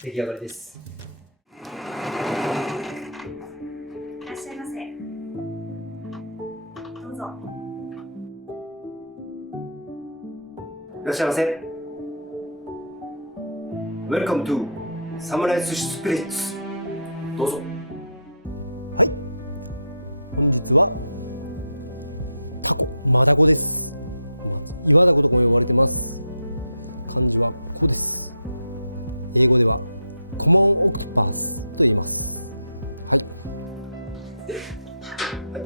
出来上がりです。いらっしゃいませ。どうぞ。いらっしゃいませ。Welcome to サムライ寿司スピリッツ。どうぞ。はい、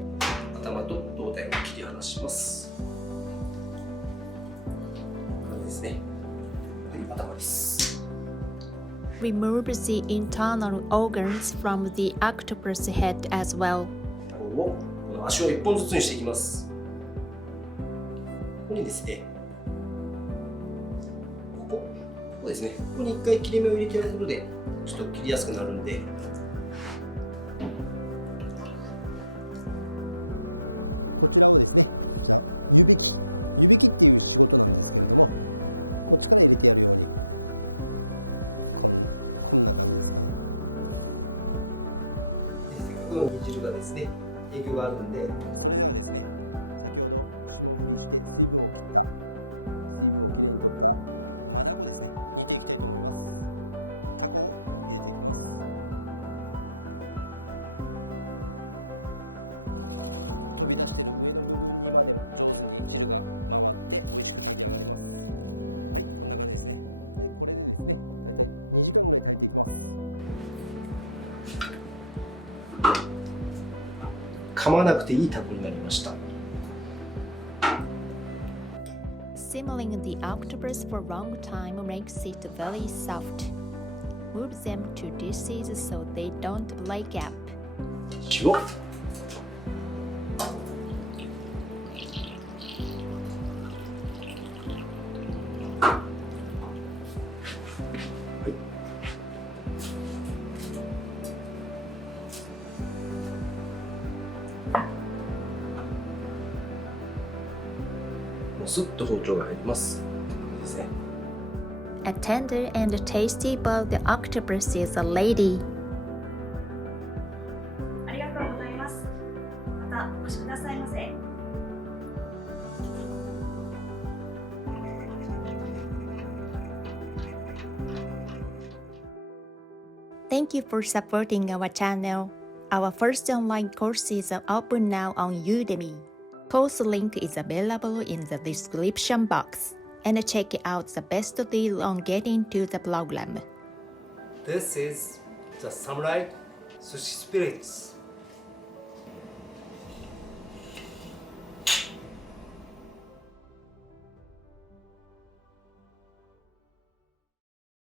頭と胴体を切り離します。これですね。はい、頭です。Remove the internal organs from the octopus head as well. この足を1本ずつにしていきます。ここにですね、ここですね、ここに1回切れ目を入れてやることで、ちょっと切りやすくなるんで、せっかくの煮汁がですね、営業があるんで、噛まなくていいタコになりました。Simmering the octopus for a long time makes it very soft. Move them to dishes so they don't break up. 塩。スッと包丁が入ります。ですね。A tender and tasty boiled octopus is a lady. ありがとうございます。またお越しくださいませ。Thank you for supporting our channel. Our first online courses are open now on Udemy. Course link is available in the description box. And check out the best deal on getting to the program. This is the Samurai Sushi Spirits.